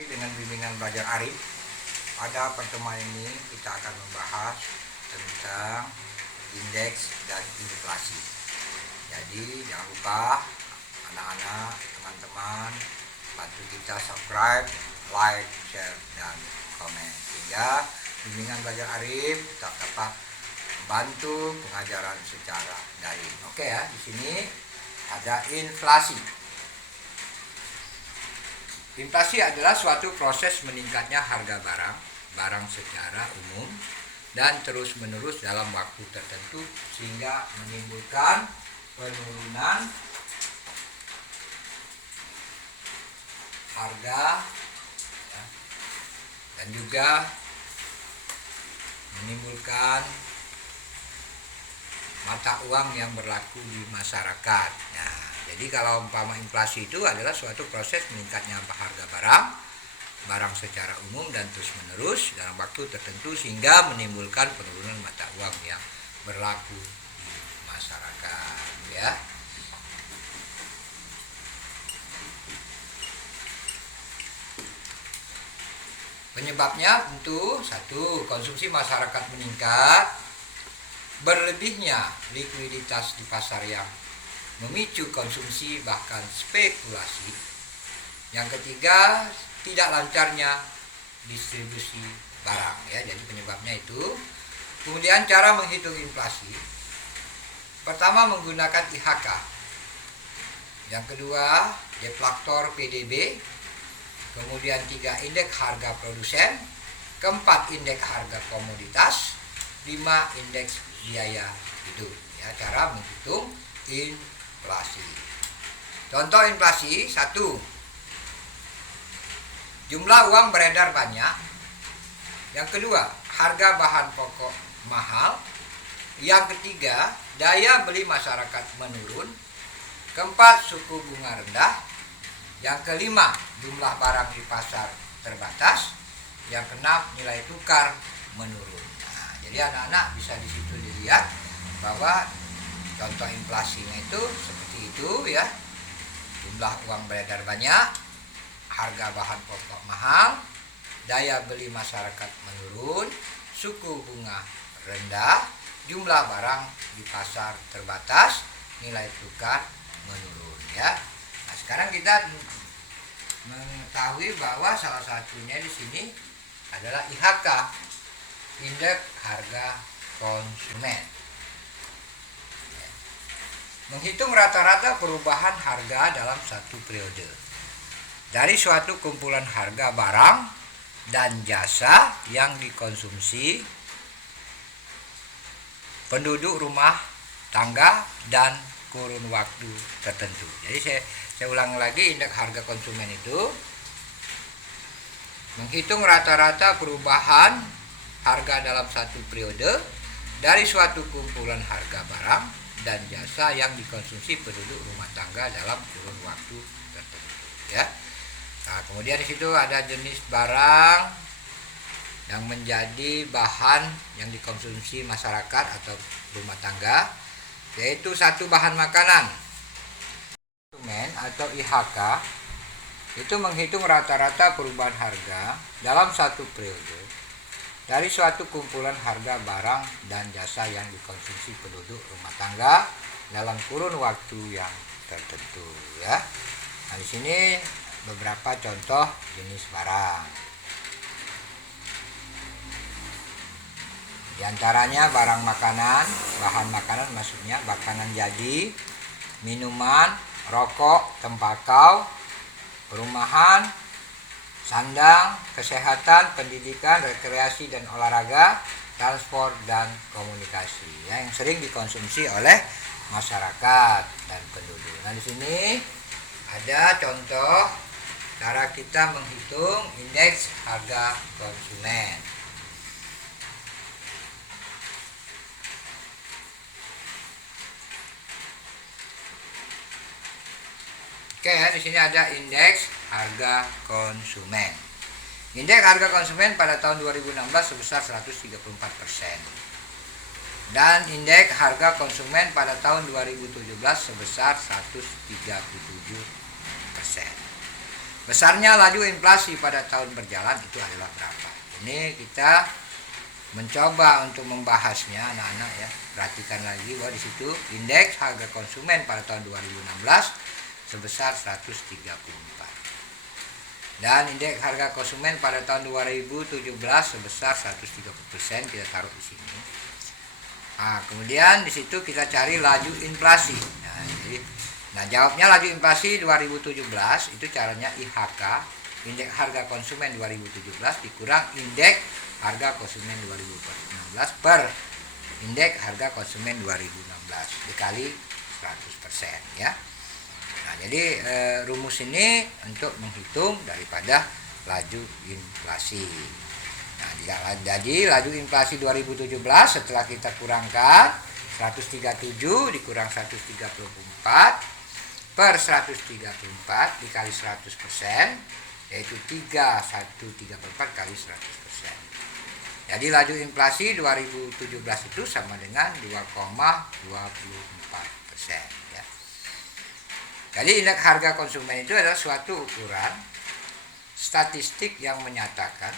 Dengan bimbingan belajar Arif, pada pertemuan ini kita akan membahas tentang indeks dan inflasi. Jadi jangan lupa anak-anak, teman-teman, bantu kita subscribe, like, share, dan komen sehingga bimbingan belajar Arif tetap dapat membantu pengajaran secara daring. Oke ya, di sini ada inflasi. Inflasi adalah suatu proses meningkatnya harga barang secara umum dan terus-menerus dalam waktu tertentu sehingga menimbulkan penurunan harga ya, dan juga menimbulkan mata uang yang berlaku di masyarakat. Nah, jadi kalau umpama inflasi itu adalah suatu proses meningkatnya harga barang secara umum dan terus-menerus dalam waktu tertentu sehingga menimbulkan penurunan mata uang yang berlaku di masyarakat, ya. Penyebabnya tentu satu, konsumsi masyarakat meningkat, berlebihnya likuiditas di pasar yang memicu konsumsi bahkan spekulasi. Yang ketiga, tidak lancarnya distribusi barang ya. Jadi penyebabnya itu. Kemudian cara menghitung inflasi. Pertama menggunakan IHK. Yang kedua, deflator PDB. Kemudian tiga, indeks harga produsen. Keempat, indeks harga komoditas. 5, indeks biaya hidup. Ya, cara menghitung inflasi. Contoh inflasi, 1. Jumlah uang beredar banyak. Yang kedua, harga bahan pokok mahal. Yang ketiga, daya beli masyarakat menurun. Keempat, suku bunga rendah. Yang kelima, jumlah barang di pasar terbatas. Yang keenam, nilai tukar menurun. Nah, jadi anak-anak bisa di situ dilihat bahwa contoh inflasinya itu seperti itu ya. Jumlah uang beredar banyak, harga bahan pokok mahal, daya beli masyarakat menurun, suku bunga rendah, jumlah barang di pasar terbatas, nilai tukar menurun ya. Nah, sekarang kita mengetahui bahwa salah satunya di sini adalah IHK, indeks harga konsumen. Menghitung rata-rata perubahan harga dalam satu periode dari suatu kumpulan harga barang dan jasa yang dikonsumsi penduduk rumah tangga dan kurun waktu tertentu. Jadi saya ulang lagi, indeks harga konsumen itu menghitung rata-rata perubahan harga dalam satu periode dari suatu kumpulan harga barang dan jasa yang dikonsumsi penduduk rumah tangga dalam kurun waktu tertentu ya. Nah, kemudian di situ ada jenis barang yang menjadi bahan yang dikonsumsi masyarakat atau rumah tangga, yaitu 1, bahan makanan. Konsumen atau IHK itu menghitung rata-rata perubahan harga dalam satu periode dari suatu kumpulan harga barang dan jasa yang dikonsumsi penduduk rumah tangga dalam kurun waktu yang tertentu ya. Nah, di sini beberapa contoh jenis barang. Di antaranya barang makanan, bahan makanan maksudnya makanan jadi, minuman, rokok, tembakau, perumahan, sandang, kesehatan, pendidikan, rekreasi dan olahraga, transport dan komunikasi ya, yang sering dikonsumsi oleh masyarakat dan penduduk. Nah, di sini ada contoh cara kita menghitung indeks harga konsumen. Oke ya, di sini ada indeks harga konsumen. Indeks harga konsumen pada tahun 2016 sebesar 134%. Dan indeks harga konsumen pada tahun 2017 sebesar 137%. Besarnya laju inflasi pada tahun berjalan itu adalah berapa? Ini kita mencoba untuk membahasnya anak-anak ya. Perhatikan lagi bahwa di situ indeks harga konsumen pada tahun 2016 sebesar 134. Dan indeks harga konsumen pada tahun 2017 sebesar 130%, kita taruh di sini. Nah, kemudian di situ kita cari laju inflasi. Nah, jawabnya laju inflasi 2017 itu caranya IHK, indeks harga konsumen 2017 dikurang indeks harga konsumen 2016 per indeks harga konsumen 2016 dikali 100% ya. Nah, jadi rumus ini untuk menghitung daripada laju inflasi. Nah, jadi laju inflasi 2017 setelah kita kurangkan 137 dikurang 134 per 134 dikali 100%, yaitu 3134 kali 100%. Jadi laju inflasi 2017 itu sama dengan 2,24% ya. Jadi indeks harga konsumen itu adalah suatu ukuran statistik yang menyatakan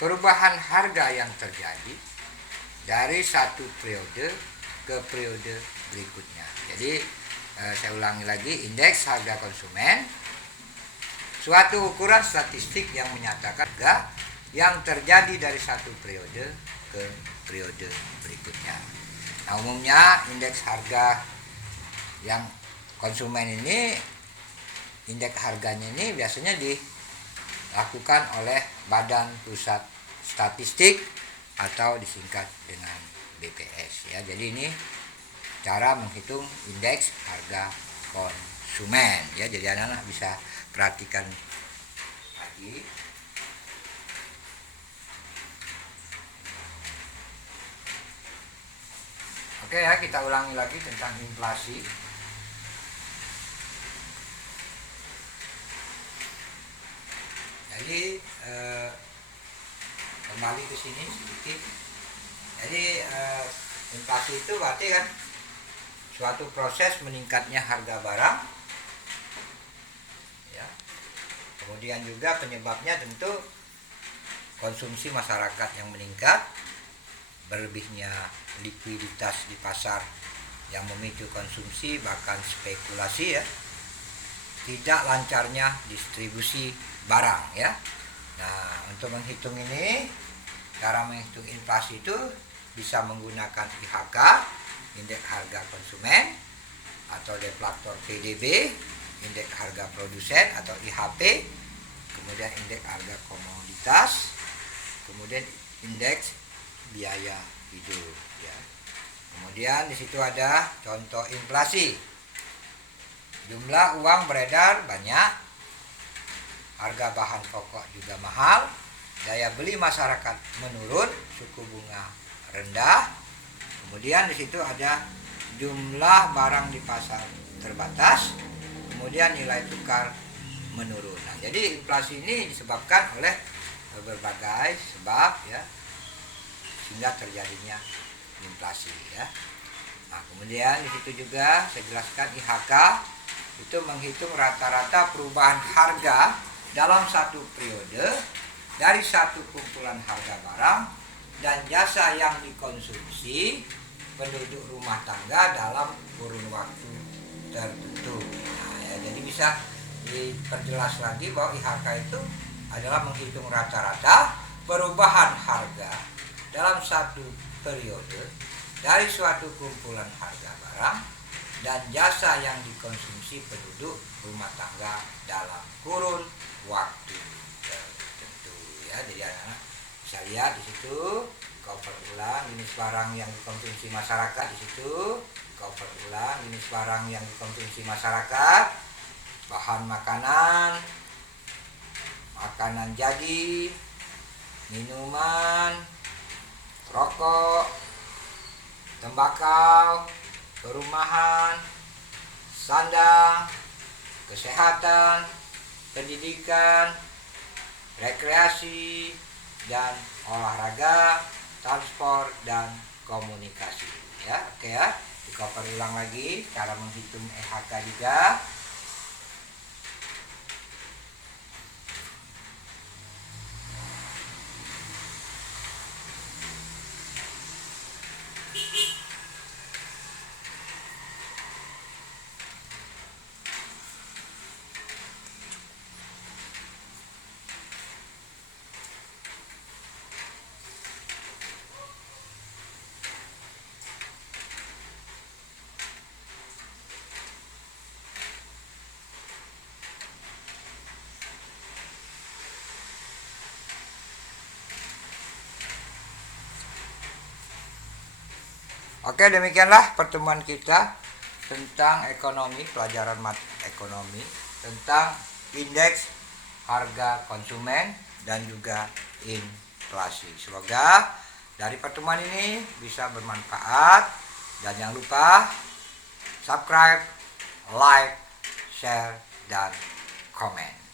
perubahan harga yang terjadi dari satu periode ke periode berikutnya. Jadi saya ulangi lagi, indeks harga konsumen suatu ukuran statistik yang menyatakan harga yang terjadi dari satu periode ke periode berikutnya. Nah, umumnya indeks harga yang konsumen ini, indeks harganya ini biasanya dilakukan oleh Badan Pusat Statistik atau disingkat dengan BPS ya. Jadi ini cara menghitung indeks harga konsumen ya. Jadi anak-anak bisa perhatikan lagi. Oke ya, kita ulangi lagi tentang inflasi. Jadi kembali ke sini sedikit. Jadi inflasi itu berarti kan suatu proses meningkatnya harga barang ya. Kemudian juga penyebabnya tentu konsumsi masyarakat yang meningkat, berlebihnya likuiditas di pasar yang memicu konsumsi bahkan spekulasi ya, tidak lancarnya distribusi barang ya. Nah, untuk menghitung ini, cara menghitung inflasi itu bisa menggunakan IHK, indeks harga konsumen, atau deflator PDB, indeks harga produsen atau IHP, kemudian indeks harga komoditas, kemudian indeks biaya hidup ya. Kemudian di situ ada contoh inflasi. Jumlah uang beredar banyak, harga bahan pokok juga mahal, daya beli masyarakat menurun, suku bunga rendah. Kemudian di situ ada jumlah barang di pasar terbatas, kemudian nilai tukar menurun. Nah, jadi inflasi ini disebabkan oleh berbagai sebab ya, sehingga terjadinya inflasi ya. Nah, kemudian di situ juga saya jelaskan IHK itu menghitung rata-rata perubahan harga dalam satu periode dari satu kumpulan harga barang dan jasa yang dikonsumsi penduduk rumah tangga dalam kurun waktu tertentu. Nah, ya, jadi bisa diperjelas lagi bahwa IHK itu adalah menghitung rata-rata perubahan harga dalam satu periode dari suatu kumpulan harga barang dan jasa yang dikonsumsi penduduk rumah tangga dalam kurun waktu tertentu ya. Jadi anak-anak bisa lihat di situ, cover ulang jenis barang yang dikonsumsi masyarakat di situ, cover ulang jenis barang yang dikonsumsi masyarakat, bahan makanan, makanan jadi, minuman, rokok, tembakau, perumahan, sandang, kesehatan, pendidikan, rekreasi, dan olahraga, transport, dan komunikasi ya. Oke ya, di cover ulang lagi cara menghitung IHK juga. Oke, demikianlah pertemuan kita tentang ekonomi, pelajaran ekonomi, tentang indeks harga konsumen dan juga inflasi. Semoga dari pertemuan ini bisa bermanfaat, dan jangan lupa subscribe, like, share, dan komen.